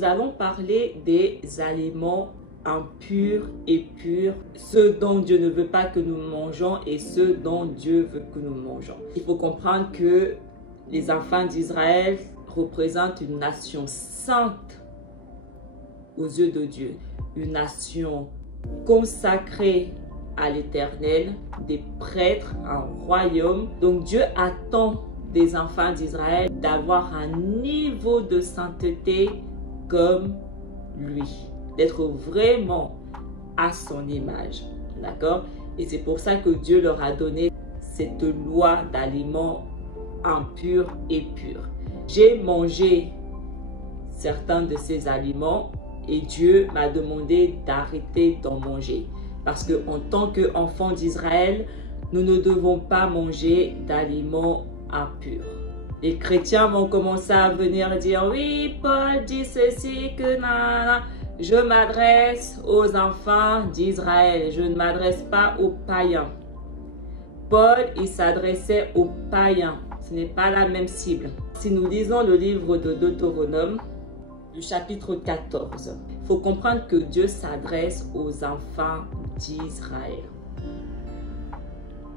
nous allons parler des aliments impurs et purs, ceux dont Dieu ne veut pas que nous mangeons et ceux dont Dieu veut que nous mangeons. Il faut comprendre que les enfants d'Israël représentent une nation sainte aux yeux de Dieu, une nation consacrée à l'Éternel, des prêtres, un royaume. Donc Dieu attend des enfants d'Israël d'avoir un niveau de sainteté comme lui, d'être vraiment à son image, d'accord? Et c'est pour ça que Dieu leur a donné cette loi d'aliments impurs et purs. J'ai mangé certains de ces aliments et Dieu m'a demandé d'arrêter d'en manger. Parce qu'en tant qu'enfants d'Israël, nous ne devons pas manger d'aliments impurs. Les chrétiens vont commencer à venir dire « Oui, Paul dit ceci, que nanana ». Je m'adresse aux enfants d'Israël. Je ne m'adresse pas aux païens. Paul, il s'adressait aux païens. Ce n'est pas la même cible. Si nous lisons le livre de Deutéronome, du chapitre 14, il faut comprendre que Dieu s'adresse aux enfants d'Israël.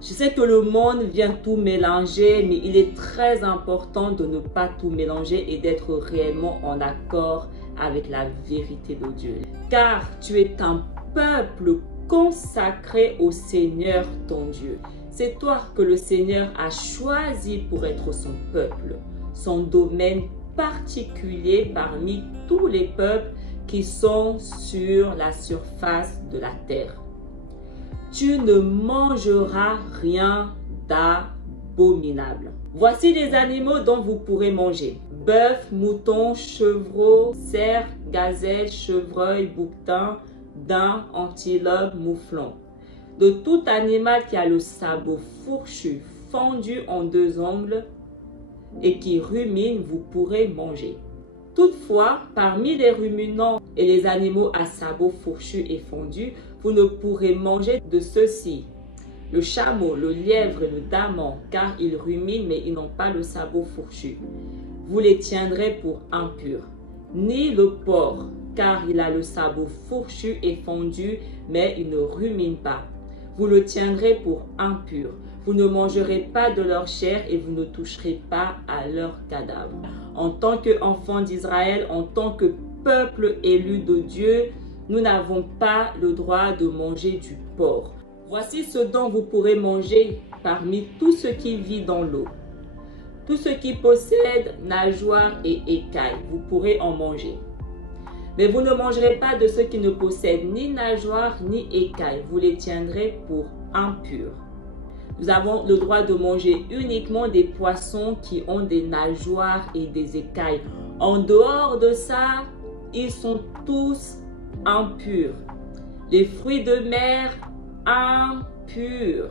Je sais que le monde vient tout mélanger, mais il est très important de ne pas tout mélanger et d'être réellement en accord avec la vérité de Dieu. Car tu es un peuple consacré au Seigneur ton Dieu. C'est toi que le Seigneur a choisi pour être son peuple, son domaine particulier parmi tous les peuples qui sont sur la surface de la terre. Tu ne mangeras rien d'abominable. Voici les animaux dont vous pourrez manger: bœuf, mouton, chevreau, cerf, gazelle, chevreuil, bouquetin, daim, antilope, mouflon. De tout animal qui a le sabot fourchu, fendu en deux ongles et qui rumine, vous pourrez manger. Toutefois, parmi les ruminants et les animaux à sabots fourchus et fendus, vous ne pourrez manger de ceux-ci: le chameau, le lièvre et le daman, car ils ruminent mais ils n'ont pas le sabot fourchu. Vous les tiendrez pour impurs. Ni le porc, car il a le sabot fourchu et fendu, mais il ne rumine pas. Vous le tiendrez pour impur. Vous ne mangerez pas de leur chair et vous ne toucherez pas à leur cadavre. En tant qu'enfants d'Israël, en tant que peuple élu de Dieu, nous n'avons pas le droit de manger du porc. Voici ce dont vous pourrez manger parmi tout ce qui vit dans l'eau. Tout ce qui possède nageoires et écailles, vous pourrez en manger. Mais vous ne mangerez pas de ceux qui ne possèdent ni nageoires ni écailles. Vous les tiendrez pour impurs. Nous avons le droit de manger uniquement des poissons qui ont des nageoires et des écailles. En dehors de ça, ils sont tous impurs. Les fruits de mer, impurs.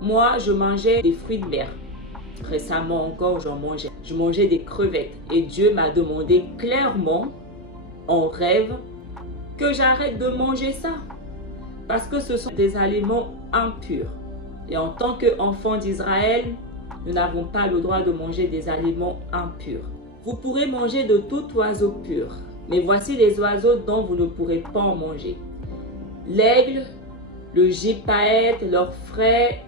Moi, je mangeais des fruits de mer. Récemment encore, j'en mangeais. Je mangeais des crevettes. Et Dieu m'a demandé clairement, en rêve, que j'arrête de manger ça. Parce que ce sont des aliments impurs. Et en tant qu'enfants d'Israël, nous n'avons pas le droit de manger des aliments impurs. Vous pourrez manger de tout oiseau pur. Mais voici les oiseaux dont vous ne pourrez pas en manger: l'aigle, le gypaète, l'orfraie,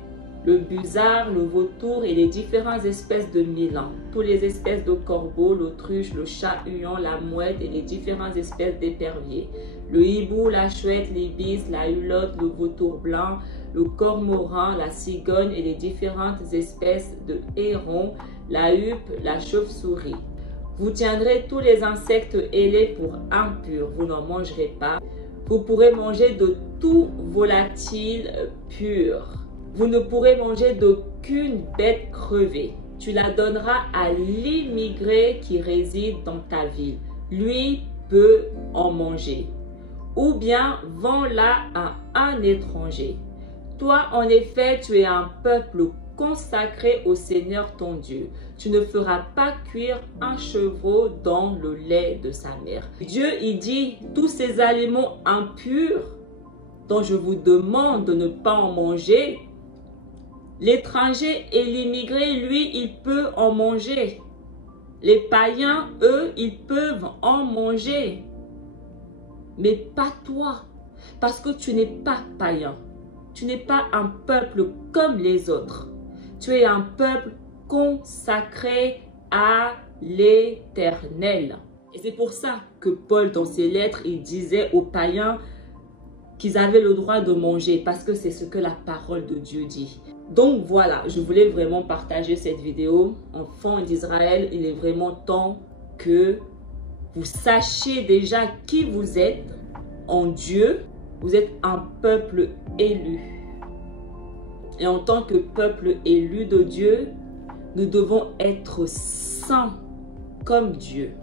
le busard, le vautour et les différentes espèces de milan, toutes les espèces de corbeaux, l'autruche, le chat-huant, la mouette et les différentes espèces d'éperviers, le hibou, la chouette, l'ibis, la hulotte, le vautour blanc, le cormoran, la cigogne et les différentes espèces de hérons, la huppe, la chauve-souris. Vous tiendrez tous les insectes ailés pour impurs, vous n'en mangerez pas. Vous pourrez manger de tout volatile pur. Vous ne pourrez manger d'aucune bête crevée. Tu la donneras à l'immigré qui réside dans ta ville. Lui peut en manger. Ou bien vends-la à un étranger. Toi, en effet, tu es un peuple consacré au Seigneur ton Dieu. Tu ne feras pas cuire un chevreau dans le lait de sa mère. Dieu, il dit, tous ces aliments impurs dont je vous demande de ne pas en manger, l'étranger et l'immigré, lui, il peut en manger. Les païens, eux, ils peuvent en manger. Mais pas toi. Parce que tu n'es pas païen. Tu n'es pas un peuple comme les autres. Tu es un peuple consacré à l'Éternel. Et c'est pour ça que Paul, dans ses lettres, il disait aux païens qu'ils avaient le droit de manger parce que c'est ce que la parole de Dieu dit. Donc voilà, je voulais vraiment partager cette vidéo. Enfants d'Israël, il est vraiment temps que vous sachiez déjà qui vous êtes en Dieu. Vous êtes un peuple élu. Et en tant que peuple élu de Dieu, nous devons être saints comme Dieu.